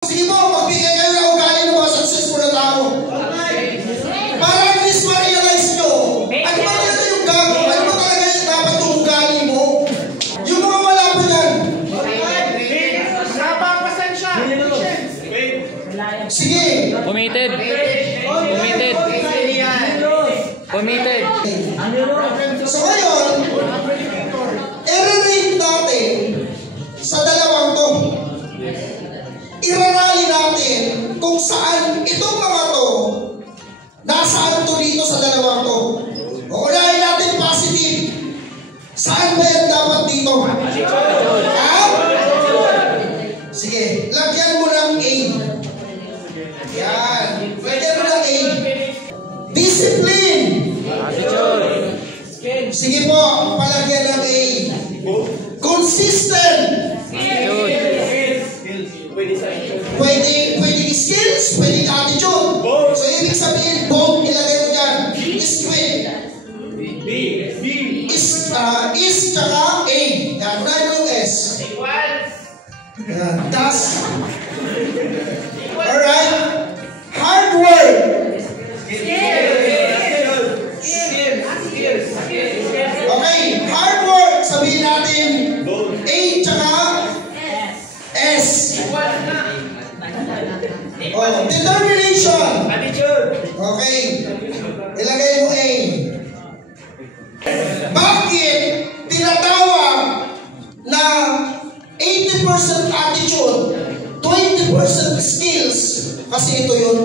Sige po, magbigay kayo ng ugali ng mga successful na tao. Para at least ma-realize nyo, ano ba talaga yung gagawin? Ano ba talaga yung dapat yung ugali mo? Yung mga wala po yan. Sige. Committed. Committed. Committed. So ngayon, i-rate natin sa dalawang to. I-rally natin kung saan itong mga to, nasaan to dito sa dalawang to. Uunahin natin positive. Saan ba yan dapat dito? Ha? Sige, lagyan mo ng A. Yan. Lagyan mo ng A. Discipline. Sige po, palagyan ng A. Consistent. Pwede skills, pwede attitude. So, ibig sabihin, both ilagay mo dyan. Skill. Is tsaka A. Yan, unahin mo yung S. Yan, das. Alright. Hard work. Okay, hard work. Sabihin natin, A tsaka S. Oh, determination. Okay. Ilagay mo A. Bakit tinatawag na 80% attitude, 20% skills? Kasi ito yun.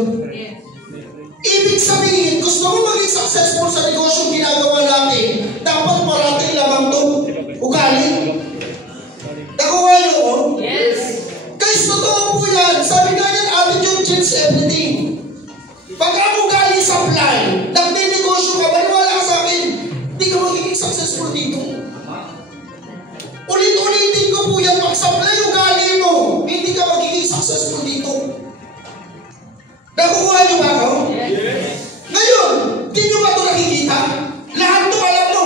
Ibig sabihin, gusto mo maging successful sa negosyo ginagawa natin, dapat parating lamang to. Ugali. Nakuha nyo, oh? Yes. Guys, totoo po yan. Sabi nga yan, attitude changes everything. Pag ang ugali supply, nagninegosyo ka, maniwala ka sa akin, hindi ka magiging successful dito. Ulit-ulitin ko po yan, pag supply ugali mo, hindi ka magiging successful dito. Nakuha nyo ba ako? Yes. Ngayon, di nyo ba ito nakikita? Lahat ito alam mo.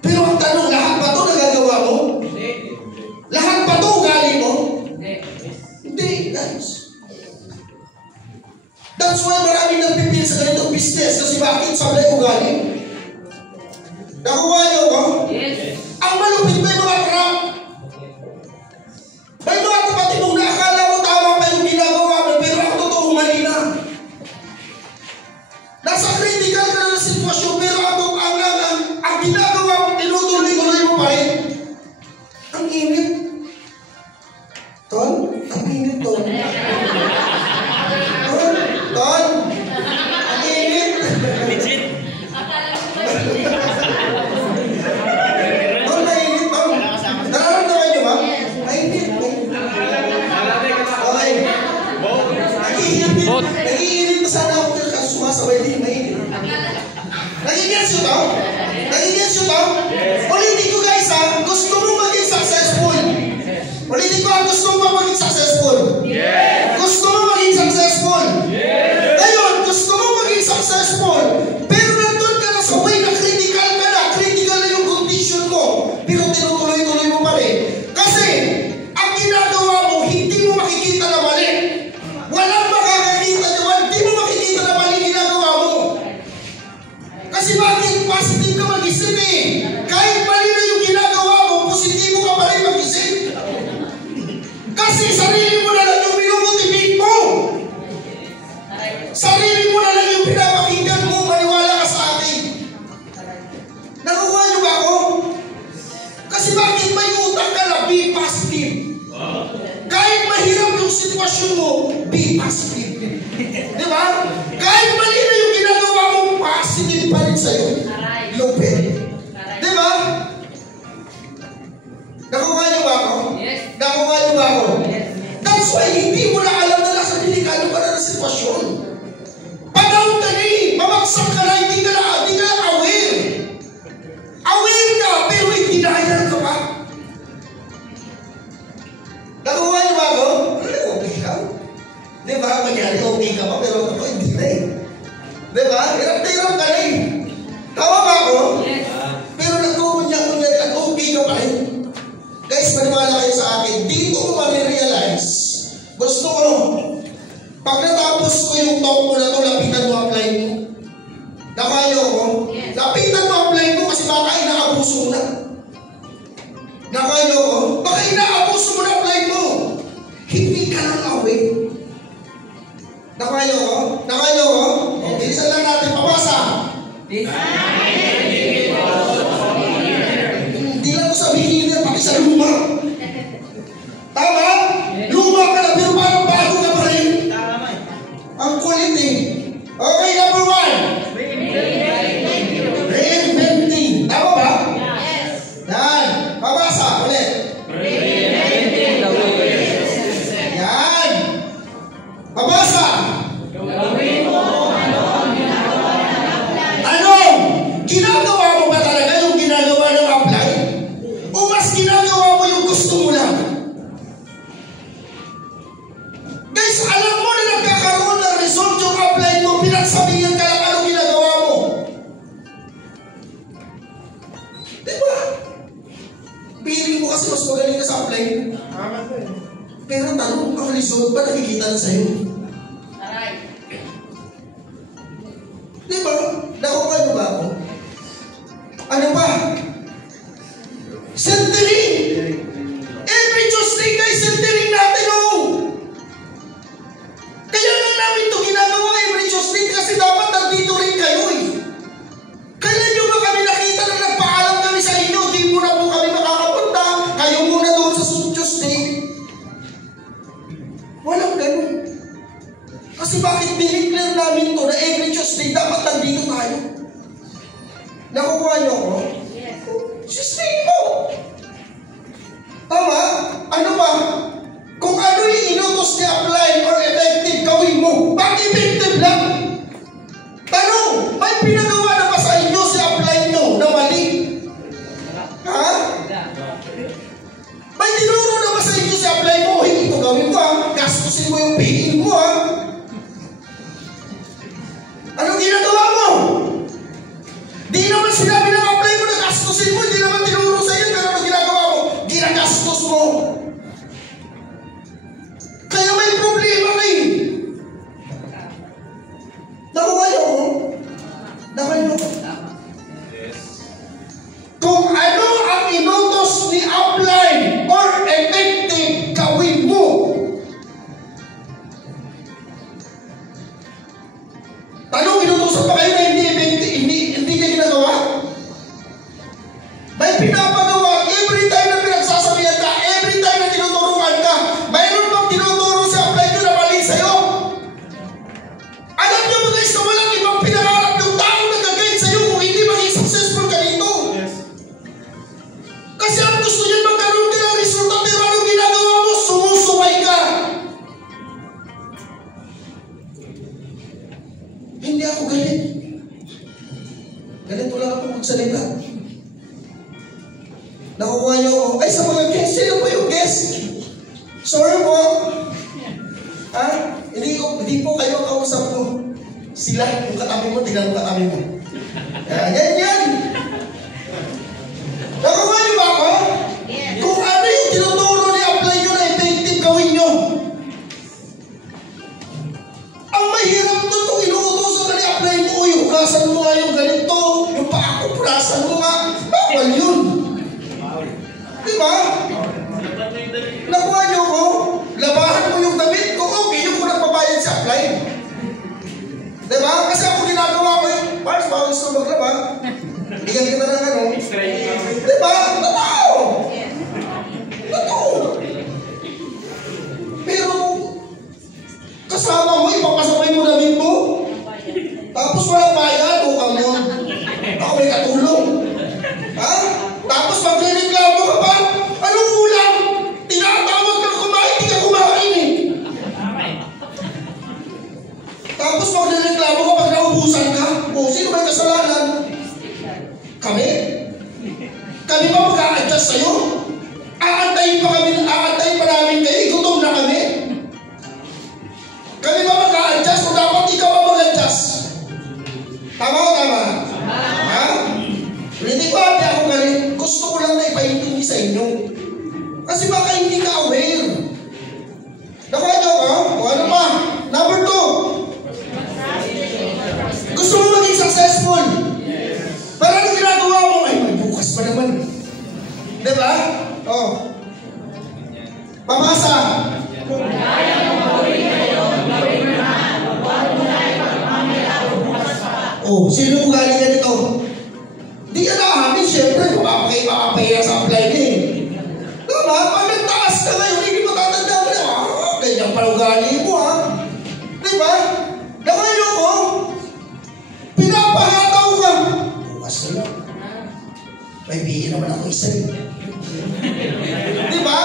Pero ang tanong, lahat ba ito nagagawa mo? Lahat ba ito ugali mo? Hindi, guys. That's why maraming nagpipil sa ganitong business. Kasi bakit sablay ugali? Nakuha nyo ko? Yes. Ang malupit may mga trap. May mga kapatid mong nakakala mo tama pa yung ginagawa mo, pero ang totoo mali na. Nasa critical ka na ng sitwasyon, pero ang ginagawa mo, tinutuloy-tuloy mo pa rin. Ang init. Ton? Ang init, Ton. Ton? Ang init. Legit. Ton, mainit, Ton. Nararamdaman nyo ba? Mainit. Okay. Nag-iinit na sana ako kasi sumasabay din, mainit. Nagigets nyo to? Nagigets nyo to? Ulitin ko guys ha, gusto mo maging successful. Ulitin ko ha, gusto mo maging successful. Gusto mo maging successful. Ngayon, gusto mo maging successful, pero nandun ka na sa way na critical ka na. Critical na yung condition mo, pero tinutuloy-tuloy mo pa rin. Kasi, ang ginagawa mo, hindi mo makikita na mali. Walang makakakita naman, hindi mo makikita na mali ginagawa mo. Kasi bakit? Positive ka mag-isip eh. Kahit mali na yung ginagawa mo, positibo ka pa rin mag-isip. Kasi sarili mo na lang yung minumotivate mo. Sarili mo na lang yung pinapakinggan mo, maniwala ka sa akin. Nakuha nyo ba ako? Kasi bakit may utang ka na, be positive. Kahit mahirap yung sitwasyon mo, be positive. Diba? Kahit mali na yung ginagawa mo, positive pa rin sa'yo. Lupit. Diba? Nakuha nyo ba ako? Yes. Nakuha nyo ba ako? Yes. That's why hindi mo na alam na nasa delikado ka na ng sitwasyon. Pag-out ka na eh. Mamagsak ka na, hindi ka na aware. Aware ka, pero hindi denial ka pa. Nakuha nyo ba ako? Okay ka. Diba? Magyari, okay ka pa, pero ako hindi na eh. Diba? Hirap na hirap ka na eh. Tama Pag natapos ko yung talk mo na to, lapitan mo apply mo. Nakayo ko? Lapitan mo apply mo kasi baka inaabuso mo na. Nakayo ko? Baka inaabuso mo na apply mo. Hindi ka lang away. Nakayo ko? Nakayo ko? Okay, isa lang natin papasa. Hindi lang ko sabihin na pati sa luma. Tama? Luma ka na pero parang bago ka pa rin. Ang kulit eh. Okay, number 1. Reinventing. Tama ba? Yes. Yan. Babasa ulit. Reinventing the wheel. Yan. Babasa. Gawin mo ano ang ginagawa ng apply. Anong? Ginagawa mo ba talaga yung ginagawa ng apply? O mas ginagawa mo yung gusto mo lang? Guys, alam mo na nagkakaroon ng result yung apply mo, pinagsabihan ka lang anong ginagawa mo. Diba? Pili mo kasi mas magaling ka sa apply. Pero tanong, ang result ba nakikita na sa'yo? Diba? Nakuha nyo ba ako? Ano ba? Centering! Every Tuesday guys, centering natin oh! Kaya lang namin ito ginagawa every Tuesday kasi dapat nandito rin kayo eh. Kailan nyo ba kami nakita na nagpaalam kami sa inyo? Di muna po kami makakapunta. Kayo muna doon sa Tuesday. Walang ganun. Kasi bakit dineclare namin ito na every Tuesday dapat nandito tayo? Nakukuha nyo ako? Yes. Tuesday mo! Tama? Ano ba? Kung ano yung inutos ni apply or effective, gawin mo. Bakit effective lang? Tanong, may pinagawa na ba sa inyo si apply nyo na mali? Ha? May tinuro na ba sa inyo si apply mo? Hindi ito gawin mo ha. Gastusin mo yung pay mo ha. Anong ginagawa mo? Di naman sinabi ng apply mo na gastusin mo. Di naman tinuro sa iyo. Pero anong ginagawa mo? Ginagastos mo. Kaya may problema kayo. Nakuha niyo ako? Nakuha niyo ako? Kung ano ang inutos ni apply or effective, gawin mo. Tanong, inutusan pa kayo na hindi niya ginagawa? May pinapagawa every time na pinagsasabihan ka, every time na tinuturuan ka, mayroon bang tinuturo si apply nyo na mali sa'yo? Alam nyo ba guys na walang ibang pinangarap ng tao na gagawin sa'yo kung hindi maging successful ka dito? Yes. Kasi ang gusto nyo magkaroon ka ng resulta pero anong ginagawa mo? Sumusubay ka. Hindi ako galit. Ganito lang ako magsalita. Nakukuha niyo ako. Ay, sa mga guest, sino po yung guest? Sorry po. Ha? Hindi po kayo kausap ko. Sila, yung katabi mo, tingnan mo katabi mo. Yan. Nakukuha niyo ba ako? Kung ano yung tinuturo ni apply nyo na effective, gawin nyo. Ang mahirap doon kung inuutosan ka ni apply mo, yung hugasan mo nga yung ganito, yung paakuprasan mo nga, bawal yun. Diba? Nakuha nyo ko, labahan mo yung damit ko, okay, yung kung nagpabayad sa apply. Diba? Kasi ako ginagawa ko yung, Mars, bawal gusto maglaba. Bigyan kita ng ano. Diba? Totoo! Totoo! Pero, kasama mo, ipapasabay mo damit mo. Tapos walang bayad, o kamo. Ako may katulong. Ha? Tapos magre-reklamo ka pa. Anong kulang? Tinatawag ka kumain, di ka kumain eh. Tapos magre-reklamo ka pag naubusan ka. O, sino may kasalanan? Kami? Kami ba mag-a-adjust sa'yo? Aantayin pa namin kayo, gutom na kami. Kami ba mag-a-adjust o dapat ikaw ang mag-adjust? Tama o tama? Ha? Hindi ko ate ako galing. Gusto ko lang na ipaintindi sa inyo. Kasi baka hindi ka aware. Nakuha niyo ako? O ano pa? Number pala ugali mo, ha? Diba? Nakayo ko, pinapahataw ka. Bukas na lang. May bihin naman ako isa rin. Diba?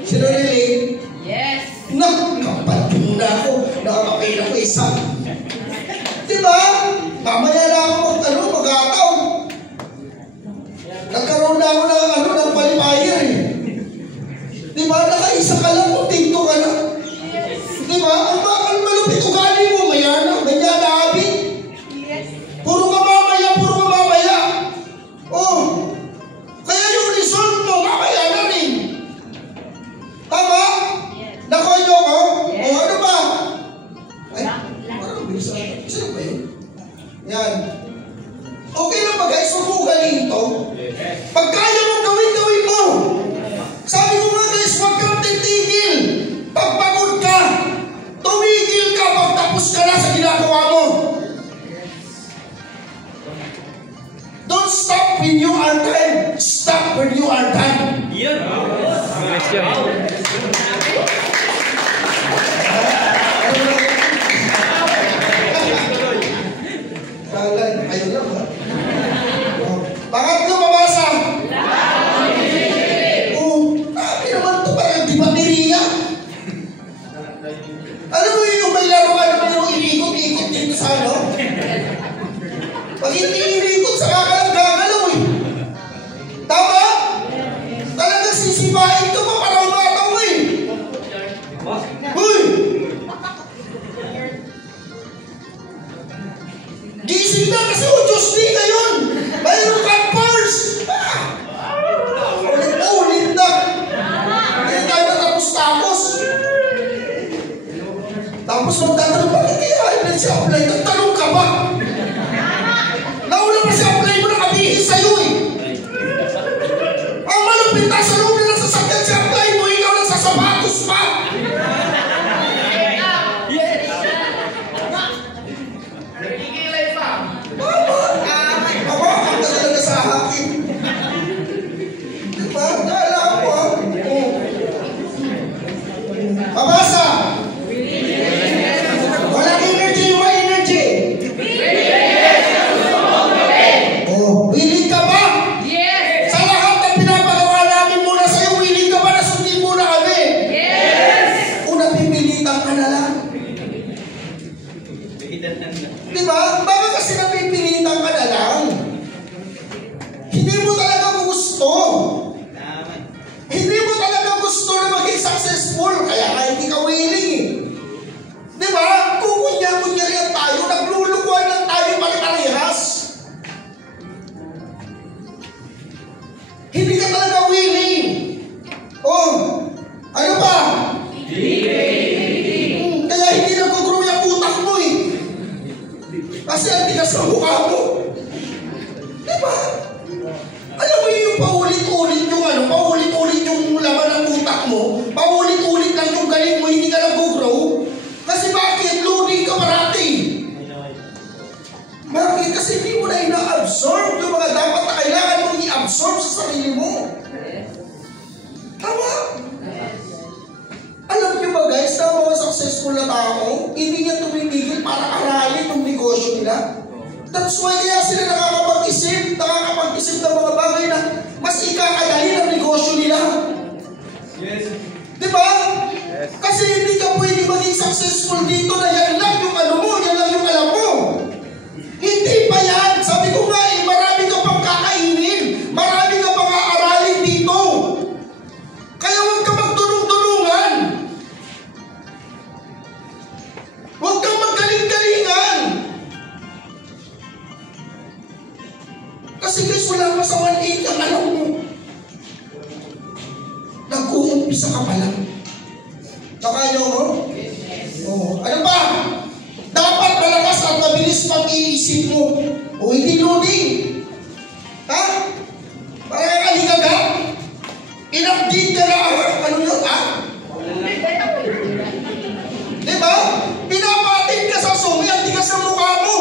Sino nilay? Yes. Nakapatong na ako. Nakapapay na ko isa. Diba? Mamaya na ako mag-ataw. Nagkaroon na ako ng qualifier eh. Diba? Nakaisa ka lang kung tinto ka na. Diba? Ang malupit ugali mo, mayana. Ganyan na abit. Puro ka mamaya. Oh. Kaya yung result mo, mamaya na rin. Tama? Nakonyo ko? O ano ba? Ay, parang bilis na. Isa ba yun? Yan. Okay lang ba guys? Huwag mo ugaliin to. Pag kaya mong gawin mo. Sabi ko nga guys, huwag kang titigil. Pag pagod ka, tumigil ka pag tapos ka na sa ginagawa mo. Don't stop when you are done. Stop when you are done. Yun. Ayun lang ha. Pangatlo, mabasa. Sabi naman ito parang di bateriya. Alam mo yung may laruan naman yung inikot-ikot dito sa ano? Pag hindi inikot sa gagalaw eh. Tama? Talagang sisipain ka pa para umataw eh. Uy! Gising na kasi Tuesday ngayon. Mayroon kang purse. Ulit-ulit na. Hindi tayo natapos-tapos. Tapos magtatanong, bakit kaya ay si apply? Nagtanong ka ba? Nauna pa si apply mo nakabihis sa'yo eh. Ang malupit na sa loob na sasakyan si apply mo, ikaw nagsasapatos pa. Mabakang ka talaga sa akin. Diba? Dala ako ha. Mabasa! Walang energy, may energy. Willing ka ba? Yes. Sa lahat ng pinapagawa namin muna sa'yo, willing ka ba na sundin muna kami? Yes. Una pipilitan ka na lang. Diba? Baka kasi napipilitan ka na lang. Hindi mo talaga gusto. Hindi mo talaga gusto na maging successful. Kaya hindi ka willing eh. Diba? Kung kunya-kunya rin tayo, naglulukuan lang tayo pare-parehas. Hindi ka talaga willing. Oh, ano pa? Kaya hindi nag-grow yung utak mo eh. Kasi ang tigas ng mukha mo. Diba? Alam mo yung paulit-ulit yung ano, paulit-ulit yung laman ng utak mo, paulit-ulit lang yung galing mo, hindi ka nag-grow. Kasi bakit? Loading ka parati. Bakit? Kasi hindi mo na ina-absorb yung mga dapat na kailangan mong i-absorb sa sarili mo. Tama? Alam niyo ba guys, na mga successful na tao, hindi niya tumigil para aralin yung negosyo nila. That's why kaya sila nakakapag-isip ng mga bagay na mas ikakadali ng negosyo nila. Yes. Diba? Yes. Kasi hindi ka pwede maging successful dito na yan lang yung ano mo, yan lang yung alam mo. Hindi pa yan. Sabi ko nga eh, marami ka pang kakainin. Marami ka pang aaralin dito. Kaya huwag ka magtulong-tulungan. Huwag kang magaling-galingan. Kasi guys, wala pa sa 1-8 ang alam mo. Nag-uumpisa ka pa lang. Nakayo mo? Oo. Ano pa? Dapat malakas at mabilis pag-iisip mo. O hindi loading. Ha? Parang kaligaga? In-update ka na ano yun, ha? Diba? Pinapatin ka sa Zoom, yan tigas ng mukha mo.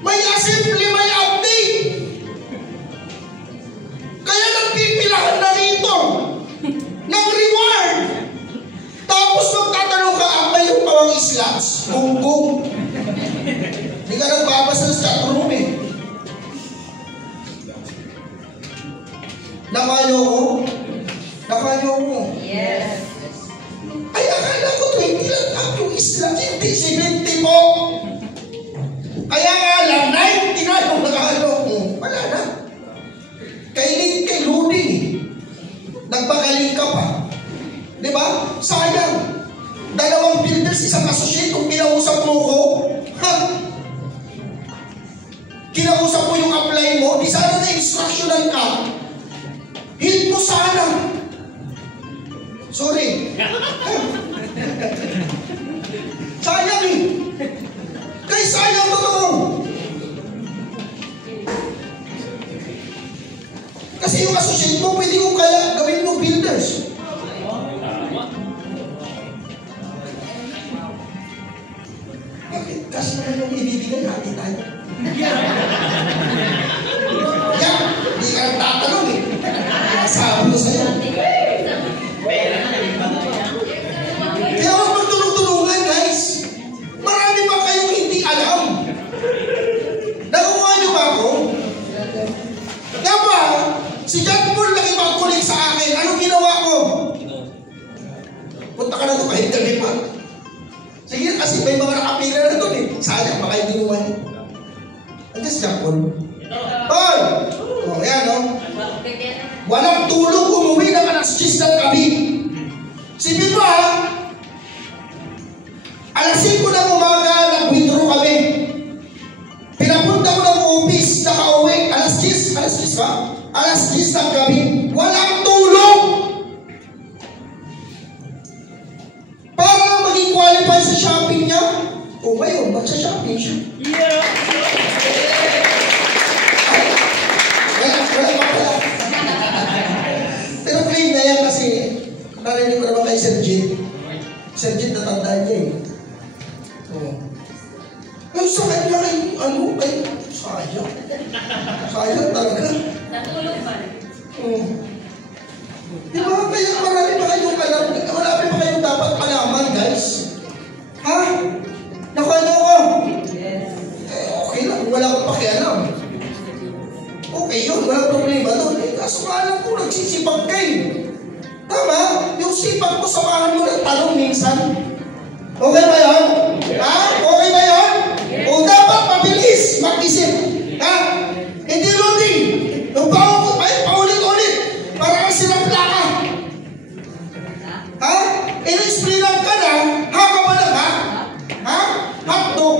May assembly, may update. Kaya nagpipilahan na rito ng reward. slots, gunggong. Hindi ka nagbabasa sa chat room eh. Nakayo ko? Nakayo ko? Yes. Ay, akala ko 20 lang ako isla. Hindi, 70 po. Kaya nga lang, 90 na yung nakalo ko. Wala na. Kay Ludi. Nagpagaling ka pa. Diba? Sayang. 2 builders, isang associate. Kung kinausap mo ko, kinausap mo yung apply mo, di sana na-instructional ka. Hit mo sana. Sorry. Sayang eh. Kaya sayang totoo. Kasi yung associate mo, pwede mo kaya gawin mo builders. Bakit? Kasi naman yung ibibigay natin tayo. Yan, hindi ka nagtatanong eh. Sabi ko sa'yo. Kaya huwag magtulong-tulungan, guys. Marami pa kayong hindi alam. Nakukuha niyo ba ako? Kaya ba, si John Paul nakipag-connect sa akin. Anong ginawa ko? Punta ka na ito kahit gabi pa. Sige, kasi may mga nakapila na doon eh. Sayang, baka hindi naman. Andiyan si John Paul. Paul! O, yan o. Walang tulong umuwi ng alas 10 ng gabi. Sipin mo ha, alas 5 ng umaga, nag-withdraw kami. Pinapunta ko ng office, nakauwi, alas 10 ba? Alas 10 ng gabi. Walang tulong! Para maging qualify sa shopping niya, o ngayon, magsa-shopping siya. Yeah! Wala pa pala. Pero claim na yan kasi narinig ko naman kay Sir Jin. Sir Jin, natandaan niya eh. Pero sa kanya ay, sayang. Sayang talaga. Natulog ba? Di ba? Kaya marami pa kayong alam. Marami pa kayong dapat malaman, guys. Ha? Nakano ko? Okay lang. Wala akong pakialam. Okay yun, walang problema doon. Kaso nga lang kung nagsisipag kayo. Tama? Yung sipag mo, samahan mo ng tanong minsan. Okay ba yun? Ha? Okay ba yun? O dapat mabilis mag-isip. Ha? Hindi loading. Yung paulit-ulit. Para kasi silang plaka. Ha? In-explain lang ka na. Ha ka ba lang ha? Ha? Hotdog.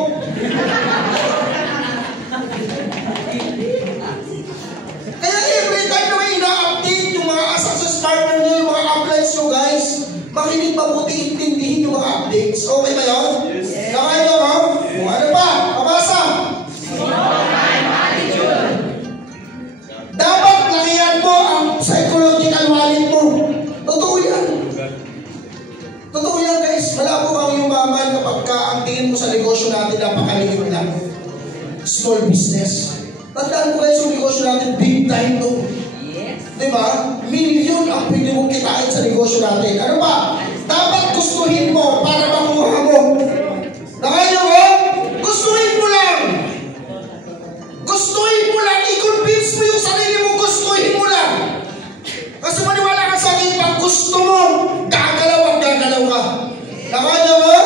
Kaya every time na may ina-update yung mga success partner nyo, yung mga applies nyo guys, makinig mabuti, intindihin yung mga updates. Okay ba yun? Yes. Nakaya nyo ha? Ano pa? Pabasa. Dapat lakihan mo ang psychological wallet mo. Totoo yan. Totoo yan guys. Wala po kang yumaman kapag ang tingin mo sa negosyo natin napakaliit lang. Small business. Tandaan mo guys yung negosyo natin, big time to. Yes. Diba? Milyon ang pwede mong kitain sa negosyo natin. Ano ba? Dapat gustuhin mo para makuha mo. Nakaya mo? Gustuhin mo lang. Gustuhin mo lang. I-convince mo yung sarili mo. Gustuhin mo lang. Kasi maniwala ka sa akin, pag gusto mo, gagalaw ang gagalaw ka. Nakaya mo?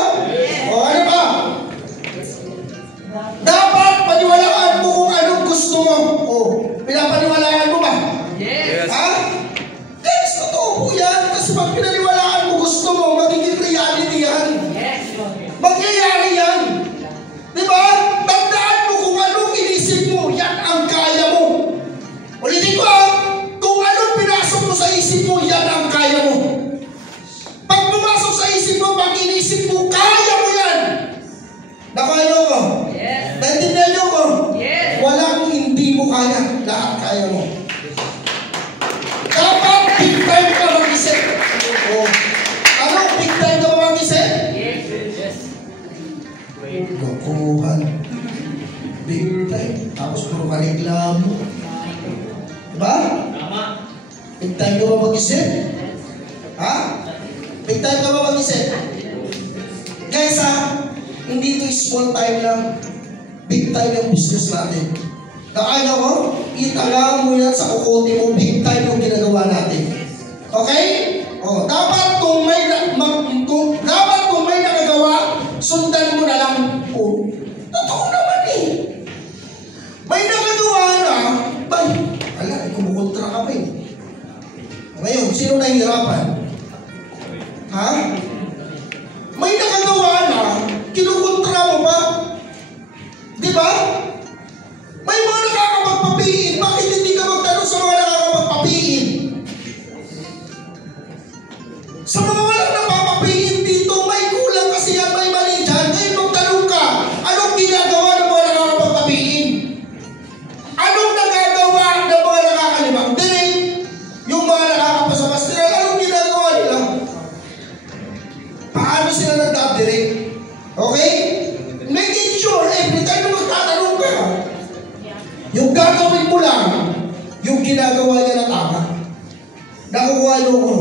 O ano ba? Dapat paniwalaan mo kung anong gusto mo. O, pinapaniwalaan mo ba? Yes. Ha? Guys, totoo po yan. Kasi pag pinaniwalaan mo gusto mo, magiging reality yan. Yes. Magyayari yan. Diba? Tandaan mo kung anong inisip mo, yan ang kaya mo. Ulitin ko ha, kung anong pinasok mo sa isip mo, yan ang kaya mo. Pag pumasok sa isip mo, pag inisip mo, kaya mo yan. Nakaya ko? Yes. Naintindihan niyo ko? Yes. Walang hindi mo kaya. Lahat kaya mo. Dapat big time ka mag-isip. O, ano? Big time ka ba mag-isip? Yes. Yes. Kukuhan. Big time. Tapos puro kaliklamo. Diba? Tama. Big time ka ba mag-isip? Ha? Big time ka ba mag-isip? Guys ha, Hindi ito small time lang. Big time yung business natin. Nakaya mo? Itala mo yan sa kukote mo. Big time yung ginagawa natin. Okay? O, dapat kung may nakagawa, sundan mo na lang. O, totoo naman eh. May nakagawa na, bay, ala, kumukontra ka pa eh. Ngayon, sino nahihirapan? Ha? May nakagawa na, kinukontra mo ba? Di ba? May mga nakakapagpapiin. Bakit hindi ka magtanong sa mga nakakapagpapiin? Sa mga walang napapapiin dito, may kulang kasi yan, may mali dyan. Ngayon magtanong ka, anong ginagawa ng mga nakakapagpapiin? Anong nagagawa ng mga nakakalimang? Direct, yung mga nakakapasapastiral, anong ginagawa nila? Paano sila nagda-direct? Okay? Making sure, every time na magtatanong ka, yung gagawin mo lang, yung ginagawa niya na tama. Nakukuha nyo ko.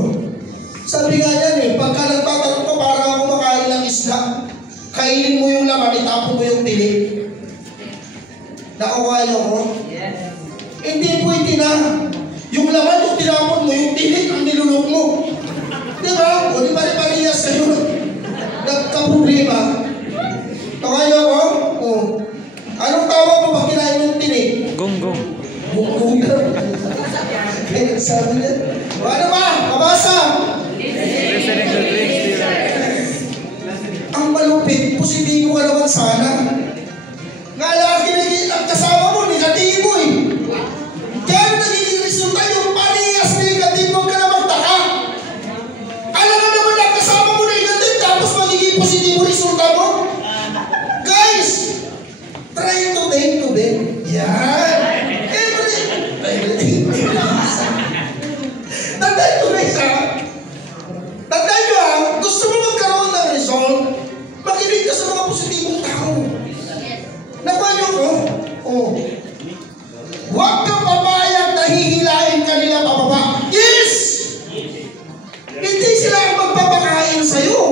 Sabi nga yan eh, pagka nagtatanong ka, parang ako makain ng isda. Kainin mo yung laman, itapon mo yung tinik. Nakukuha nyo ko? Hindi pwede na. Yung laman, yung tinapon mo, yung tinik, ang nilulok mo. Diba? O di pare-parehas kayo. Nagka-problema. Nakuha ko? O. Anong tawag mo pag kinain mo yung tinik? Gonggong. Gonggong na. Kaya sabi niya. O ano ba? Kabasa! Ang malupit, positibo ka naman sana. Nga lagi ang kasama mo, negatibo eh. Kaya nagiging resulta yung parehas negatibo ka na magtaka. Alam mo naman ang kasama mo negative, tapos magiging positibo resulta mo? Guys, try to take to them. Yan. Everything. Tandaan ko na isa. Tandaan nyo ha, gusto mo magkaroon ng result, makinig ka sa mga positibong tao. Nakuha nyo ko? Oh. Huwag kang papayag na hihilain kanila pababa. Yes! Hindi sila ang magpapakain sa'yo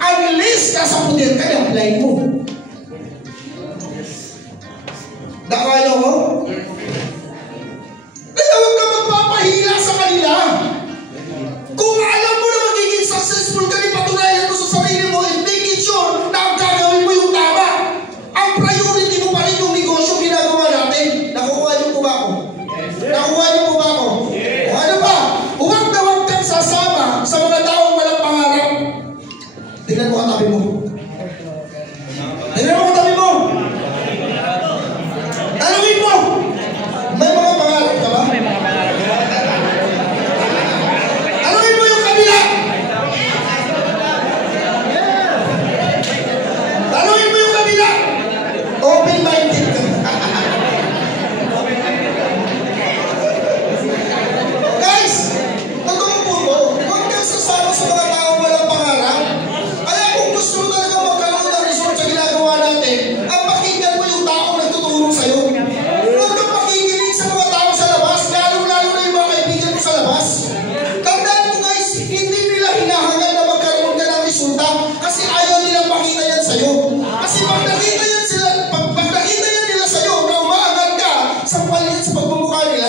unless kasaputin ka ng apply mo. Nakuha nyo ko? Kaya huwag kang magpapahila sa kanila. Kung alam mo na magiging successful ka, patunayan mo sa sarili mo and making sure na ang gagawin mo yung tama. Ang priority mo pa rin yung negosyo ginagawa natin. Nakukuha niyo po ba ako? Nakukuha niyo po ba ako? O ano ba? Huwag na huwag kang sasama sa mga taong walang pangarap. Tingnan mo katabi mo. Tingnan mo katabi mo. Tanungin mo. May mga pangarap ka ba? May mga pangarap ka. Tanungin mo yung kabila. Tanungin mo yung kabila. Open-minded ka. Guys, totoo po mo, huwag kang sasama sa mga taong walang pangarap. Kaya kung gusto mo talaga magkaroon ng result sa ginagawa natin, ang pakinggan mo yung taong nagtutulong sa'yo. Huwag kang makikinig sa mga tao sa labas, lalo-lalo na yung mga kaibigan mo sa labas. Tandaan mo guys, hindi nila hinahangal na magkaroon ka ng resulta kasi ayaw nilang makita yan sa'yo. Kasi pag nakita yan nila sa'yo na umaangat ka sa palit sa pagmumukha nila,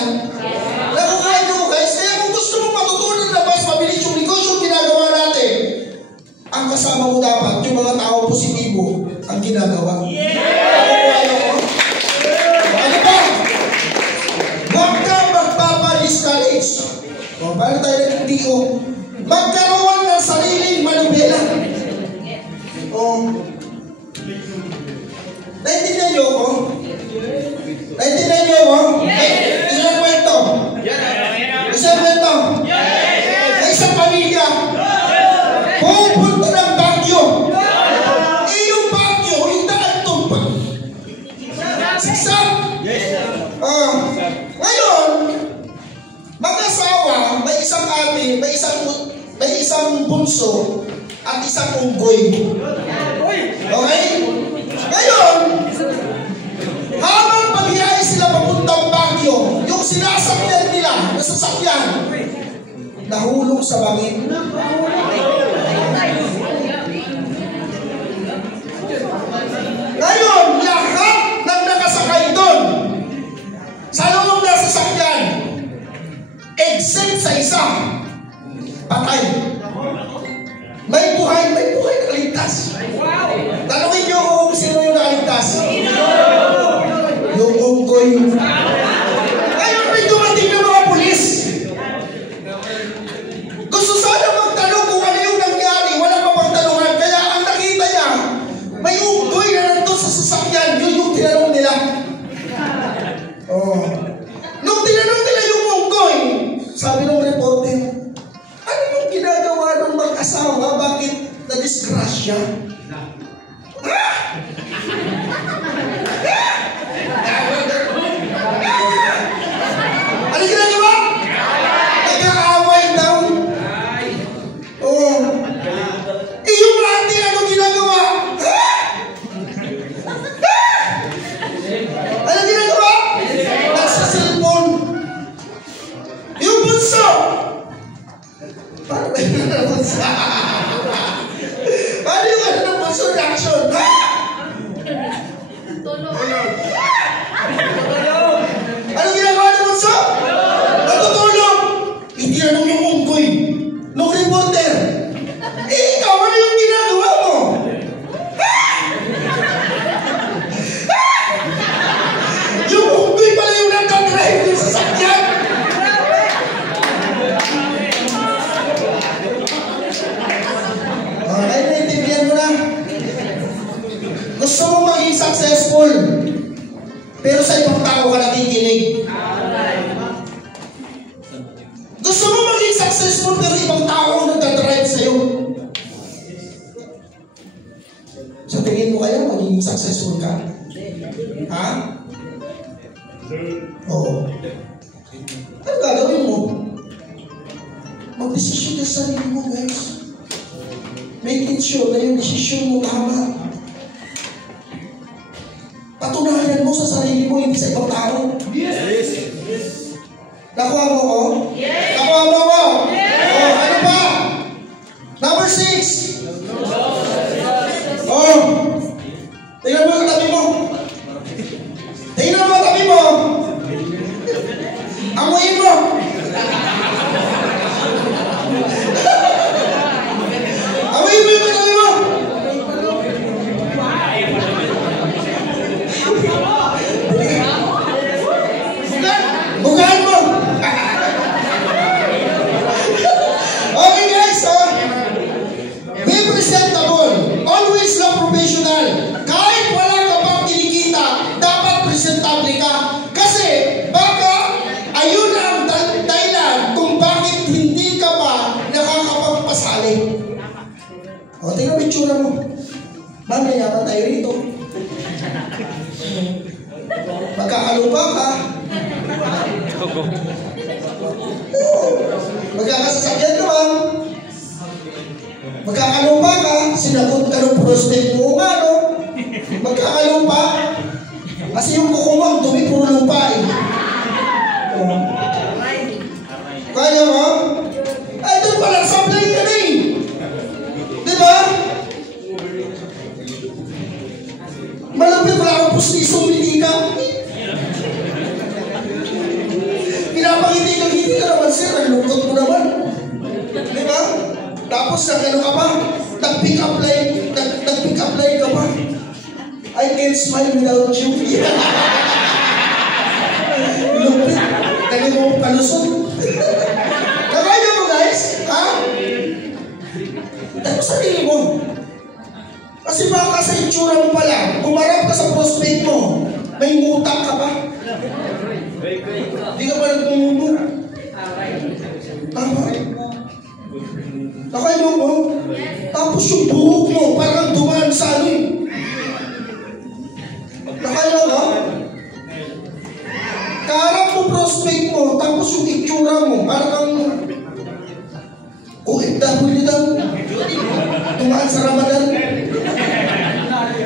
nakukuha nyo guys. Kaya kung gusto mo matutunan na labas, mabilis yung negosyo ginagawa natin, ang kasama mo dapat yung mga tao positibo ang ginagawa. Nakukuha nyo ko? Ano ba? Huwag kang magpapa-discourage. O, paano tayo nag-DO? Magkaroon ng sariling manubela. O, naintindihan niyo ko? Naintindihan niyo ko? Isa na kwento. Isa na kwento. Sa isang pamilya, pupunta ng Baguio. Yung Baguio, yung daan tumpag. Siksak. Ngayon, mag-asawa, may isang ate, may isang bunso, at isang unggoy. Okay? Ngayon, habang pagbiyahe sila papuntang Baguio, yung sinasakyan nila, nasasakyan, nahulog sa bangin. may buhay nakaligtas. Tanungin niyo kung sino yung nakaligtas. Yung unggoy. Ngayon may dumating ng mga pulis. Gusto sana magtanong kung ano yung nangyari. Wala pa pang tanungan. Kaya ang nakita niya, may unggoy na nandun sa sasakyan. Yun yung tinanong nila. Oh. Nung tinanong nila yung unggoy, sabi ng reporter, ano yung ginagawa ng mag-asawa? Bakit na-disgrasya? Ano ginagawa? Nag-aaway daw. Oh. Yung ate, ano ginagawa? Ano ginagawa? Nasa cellphone. Yung bunso. Paano ba yung bunso? Paano yung ano ng bunso reaction? Ano ginagawa ng bunso? Natutulog. Hindi anong yung unggoy. Nung reporter. Ikaw, ano yung ginagawa mo? Yung unggoy pala yung nagkakrive yung sasakyan. Okay, naintindihan mo na. Gusto mo maging successful, pero sa ibang tao ka nakikinig. Gusto mo maging successful, pero ibang tao ang nagdadrive sa'yo. Sa tingin mo kaya maging successful ka? Ha? Oo. Ano gagawin mo? Mag-desisyon ka sa sarili mo, guys. Making sure na yung desisyon mo tama. Patunayan mo sa sarili mo, hindi sa ibang tao. Yes. Nakuha mo ko? Yes. Nakuha mo ko? Yes. Oh, ano pa? Number 6. Oh. Tingnan mo katabi mo. Tingnan mo katabi mo. Amuin mo. Amuin mo yung katabi mo. Bukaan mo. Okay guys, be presentable. Always lang professional. Kahit wala ka pang kinikita, dapat presentable ka. Kasi baka ayun ang dahilan kung bakit hindi ka pa nakakapagpasali. O, tingnan mo yung tsura mo. Ma'am, nayaman tayo rito. Magkakalupa ka. Magkakasasakyan ka ba? Magkakalupa ka, sinagot ka ng prospect mo nga, no? Magkakalupa. Kasi yung kukumang, dumi puro lupa eh. Oh. Kaya mo? Ay, doon pala, supply ka na eh. Diba? Malapit wala akong pustisong hindi ka. Pinapangiti ka naman, sir. Ang lungkot mo naman. Diba? Tapos ano ka pa? Nag-pick up line ka pa. I can't smile without you. Lupit. Dali mo palusot. Nakaya mo guys? Ha? Tapos sarili mo. Kasi baka sa itsura mo pala, kumarap ka sa prospect mo, may ngutang ka pa. Hindi ka pa nagmumuno. Tama. Nakaya mo? Tapos yung buhok mo, parang dumaan sa ano eh. Nakaya ka? Kaharap mo prospect mo, tapos yung itsura mo, parang OFW daw. Dumaan sa Ramadan.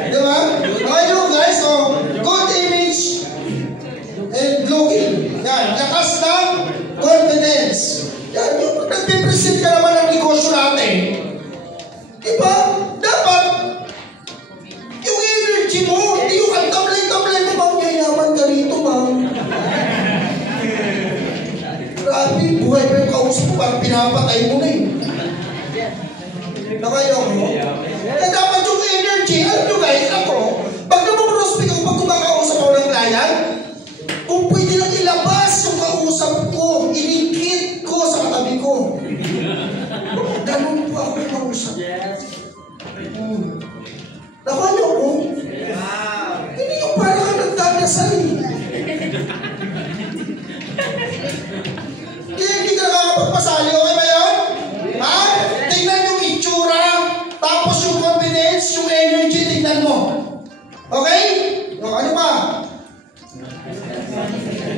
Diba? Nakaya mo guys, oh, good image and looking. Yan, lakas ng confidence. Yan, yung nagpipresent ka naman ng negosyo natin. Diba? Dapat yung energy mo, hindi yung ang tamlay-tamlay mo, ma'am, yayaman ka rito, ma'am. Grabe, buhay pa yung kausap mo, parang pinapatay mo na eh. Nakaya mo? Kaya dapat yung energy, alam nyo guys, ako, pag naman-prospect ako, pag kumakausap ako ng client, kung pwede lang ilabas yung kausap ko, inikit ko sa katabi ko. Ganun po ako yung kausap. Nakuha niyo ko? Hindi yung parang nagdadasal eh. Kaya hindi ka nakakapagpasali, okay ba yun? Ha? Tingnan yung itsura, tapos yung confidence, yung energy, tingnan mo. Okay? O, ano pa?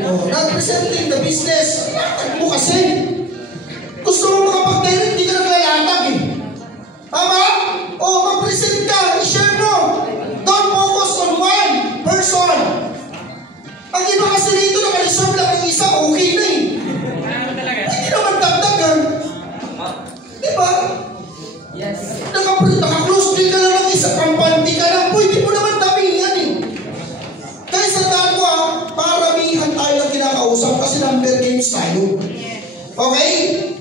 Representing the business. Latag mo kasi. Gusto mo makapag-direct, hindi ka naglalatag eh. Tama? O, mag-present ka, i-share mo. Don't focus on one person. Ang iba kasi dito, naka-reserve lang ng isa, okay na eh. Hindi naman dagdagan. Diba? Yes. Naka-close deal ka lang ng isa, kampante ka lang, pwede mo naman damihan eh. Kaya sa daan ko paramihan tayo na kinakausap kasi number games tayo. Okay?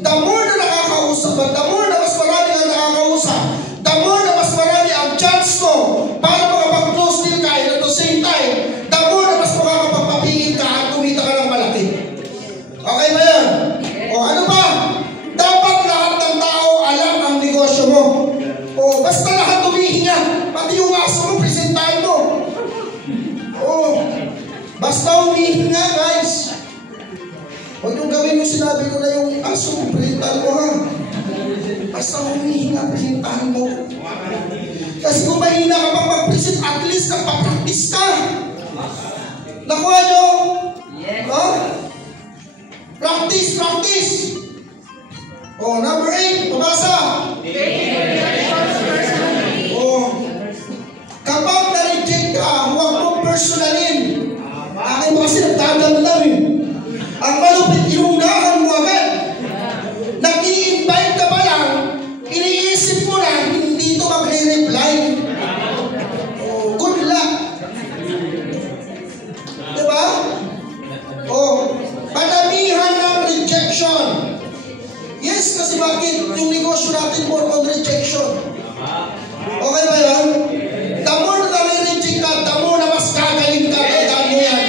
The more na nakakausap, the more na mas marami ang nakakausap, the more na mas marami ang chance mo para makapag-close deal ka at the same time, the more na mas makakapagpapigil ka at kumita ka ng malaki. Okay ba yan? O ano pa? Dapat lahat ng tao alam ang negosyo mo. O basta lahat humihinga, pati yung aso mo, presentahin mo. O basta humihinga guys. Huwag yung gawin yung sinabi ko na yung aso, presentahin mo ha. Basta humihinga, presentahin mo. Kasi kung mahina ka pang mag-present, at least nagpa-practice ka. Nakuha nyo? Yes. Huh? Practice, practice. Oh, number 8, pabasa. Oh, kapag na-reject ka, huwag mong personalin. Akin mo kasi nagtagal lang eh. Ang malupit, inunahan mo agad. Nag-i-invite ka pa lang, iniisip mo na, hindi ito magre-reply. Oh, good luck. Diba? Oh, padamihan ng rejection. Yes, kasi bakit yung negosyo natin more on rejection? Okay ba yan? The more na nare-reject ka, the more na mas gagaling ka, tandaan mo yan.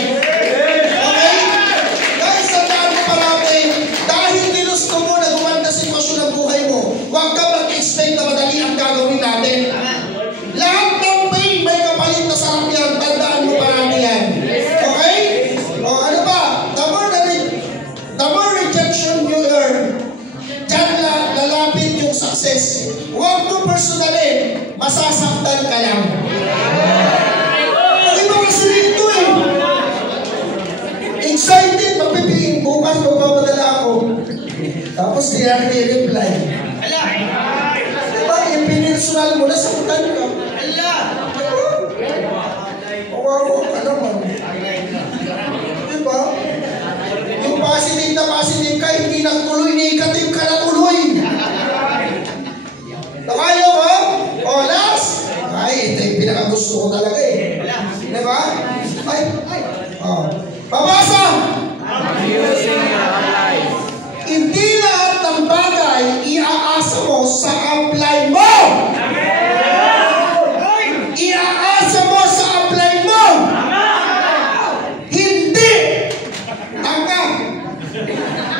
Okay? Guys, tandaan mo parati, dahil ginusto mo na gumanda sa sitwasyon ng buhay mo, huwag ka mag-expect na madali ang gagawin natin. Lahat ng pain may kapalit na sarap yan, tandaan mo parati yan. Okay? O ano pa? The more rejection you earn, diyan lalapit yung success. Huwag mo personalin, masasaktan ka lang. Ang iba kasi rito eh. Excited, magpipiging bukas, magpapadala ako. Tapos di na reply. Diba, yung pinersonal mo, nasaktan ka. Kawawa ka naman. Diba? Yung positive ka, hindi nagtuloy, negative ka na tuloy. Nakayo ba? O, last. Ay, ito yung pinakagusto ko talaga eh. Diba? Ay. O. Babasa! Hindi lahat ng bagay iaasa mo sa apply mo. Iaasa mo sa apply mo. Hindi. Tanga.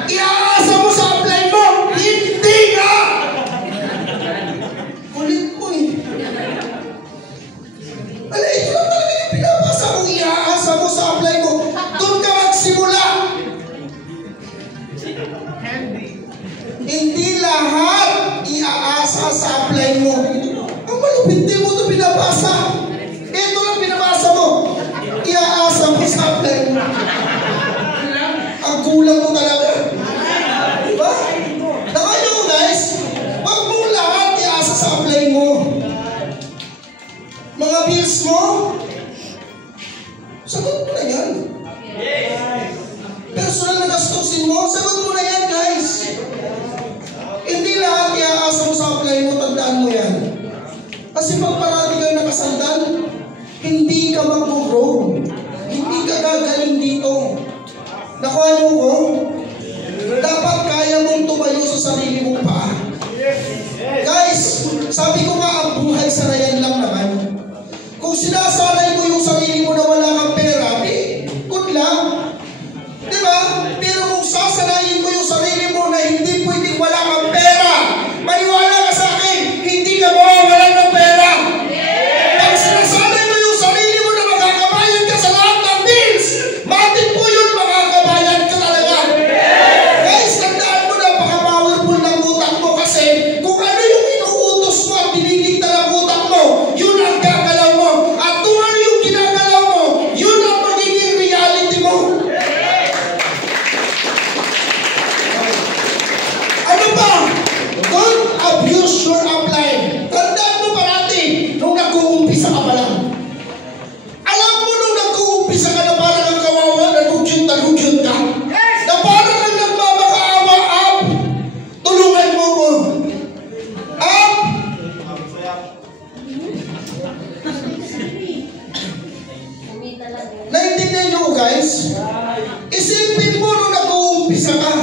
Iaasa mo sa apply mo. Hindi nga. Kulit mo eh. Ala, ito lang talaga yung pinapasa mong iaasa mo sa apply mo. Doon ka magsimula. Hindi lahat iaasa sa apply mo. Ang malupit, di mo ito pinapasa. Ito lang pinapasa mo. Iaasa mo sa apply mo. Ang kulang mo talaga. Diba? Nakayo mo guys, wag mong lahat iasa sa apply mo. Mga bills mo, sagot mo na yan. Personal na gastusin mo, sagot mo na yan guys. Hindi lahat iaasa mo sa apply mo, tandaan mo yan. Kasi pag parati kayo nakasandan, hindi ka mag-grow. Hindi ka gagaling dito. Nakuha niyo ko? Dapat kaya mong tumayo sa sarili mong paa. Guys, sabi ko nga ang buhay Naintindihan niyo ko guys? Isipin mo nung nag-uumpisa ka.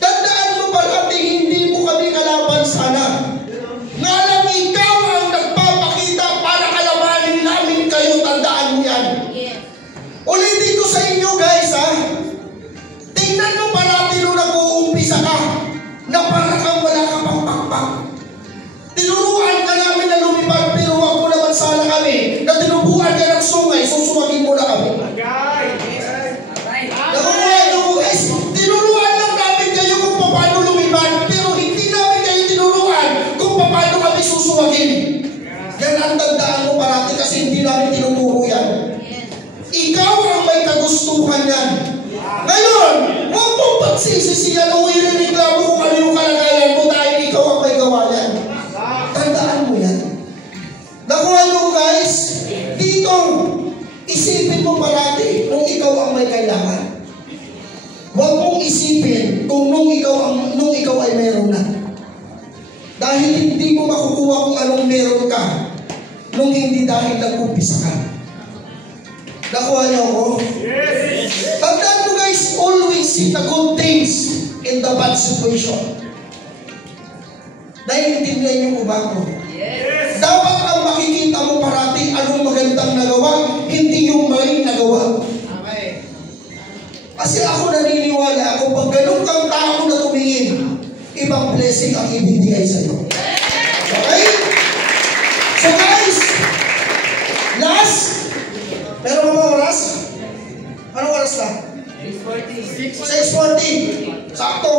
Tandaan mo parati hindi mo kami kalaban sana. Nga lang ikaw ang nagpapakita para kalabanin namin kayo. Tandaan mo yan. Ulitin ko sa inyo guys ha. Tingnan mo parati nung nag-uumpisa ka na para kang wala ka pang pakpak. Tinuruan ka namin na lumipad pero wag mo naman sana kami na tinubuan ka ng sungay, susumagin mo na kami. Nakukuha nyo ko guys, tinuruan lang namin kayo kung paano lumipad pero hindi namin kayo tinuruan kung paano kami susumagin. Yan ang tandaan mo parati kasi hindi namin tinuturo yan. Ikaw ang may kagustuhan yan. Ngayon, huwag mong pagsisisiyan o irereklamo kung ano yung kalagayan mo dahil ikaw ang may gawa yan. Tandaan mo yan. Nakuha nyo guys, dito, isipin mo parati kung ikaw ang may kailangan. Huwag mong isipin kung nung ikaw ay meron na. Dahil hindi mo makukuha kung anong meron ka nung hindi dahil nag-umpisa ka. Nakuha niyo ako? Yes! Tandaan mo guys, always see the good things in the bad situation. Naiintindihan niyo po ba ako? Yes! Dapat ang makikita mo parati anong magandang nagawa, hindi yung maling nagawa. Okay. Kasi ako naniniwala, kung pag ganun kang tao na tumingin, ibang blessing ang ibibigay sa iyo. Okay? So guys, last, meron ba oras? Anong oras na? 6:40. Sakto.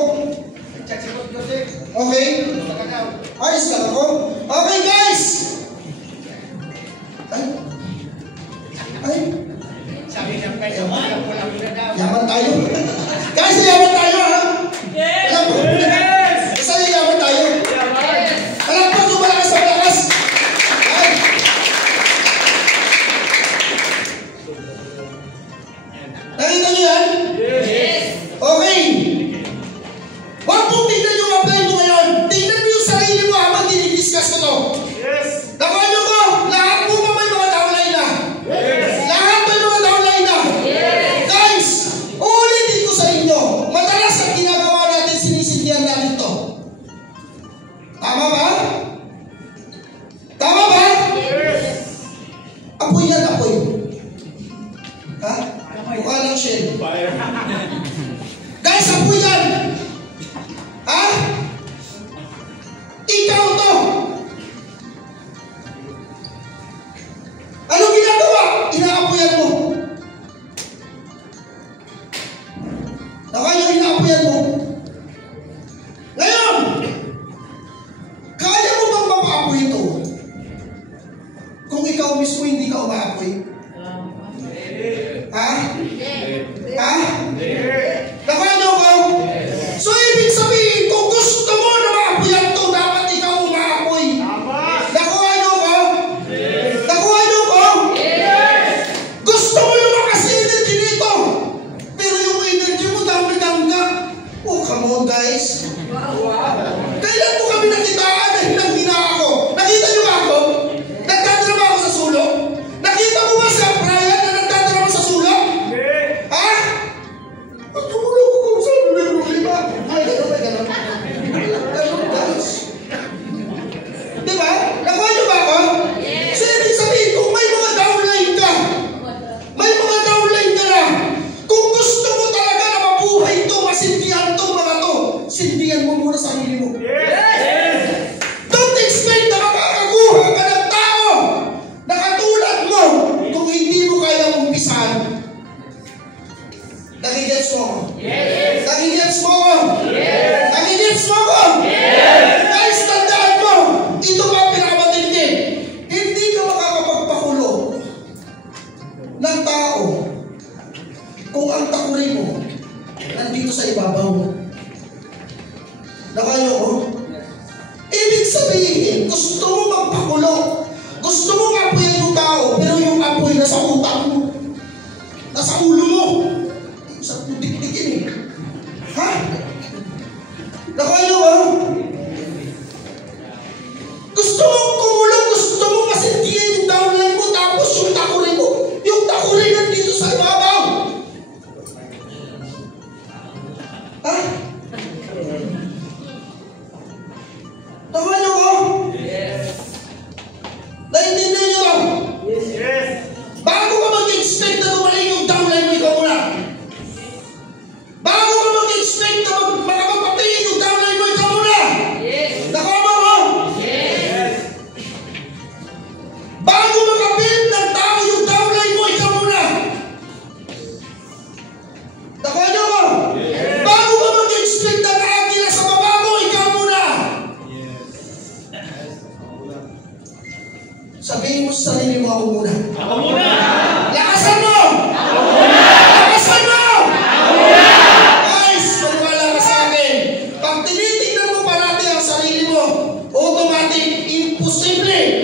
Okay? Ayos ka ako? Okay guys! Ay! Yaman tayo. Guys, yaman tayo ha? Alam mo? Basta yaman tayo. Alam mo kung malakas sa malakas. Ay! Nakita niyo yan? Yes! Okay! Huwag mong tingnan yung apply mo ngayon. Tingnan mo yung sarili mo habang dinidiscuss ko to. Yes! Nakuha niyo ko, lahat po ba may mga downline na? Yes! Lahat may mga downline na? Yes! Guys, uulitin ko sa inyo, madalas ang ginagawa natin, sinisindihan natin to. Tama ba? Tama ba? Yes! Apoy yan, apoy. Ha? Mukha lang shell. Guys, apoy yan! Ha? Ikaw to! Anong ginagawa? Inaapoyan mo. Nakaya inaapoyan mo. Ngayon, kaya mo bang mapaapoy ito? Kung ikaw mismo hindi ka umaapoy? Ha? Ha? Nakaya nyo ko? So, ibig sabihin, kung gusto mo na maapoyan ito, dapat ikaw umaapoy. Nakuha nyo ko? Nakuha nyo ko? Gusto mo lumakas energy nito, pero yung energy mo dami-dangga. Oh, come on guys. Kailan mo kami nakitaan na hinang-hina ako? Nakita nyo ba ako? Nagtatrabaho sa sulok? Nakita mo ba sa Sabihin mo sa sarili mo, ako muna. Ako muna! Lakasan mo! Ako muna! Lakasan mo! Ako muna! Guys, maniwala ka sa akin. Pag tinitingnan mo parati ang sarili mo, automatic, imposible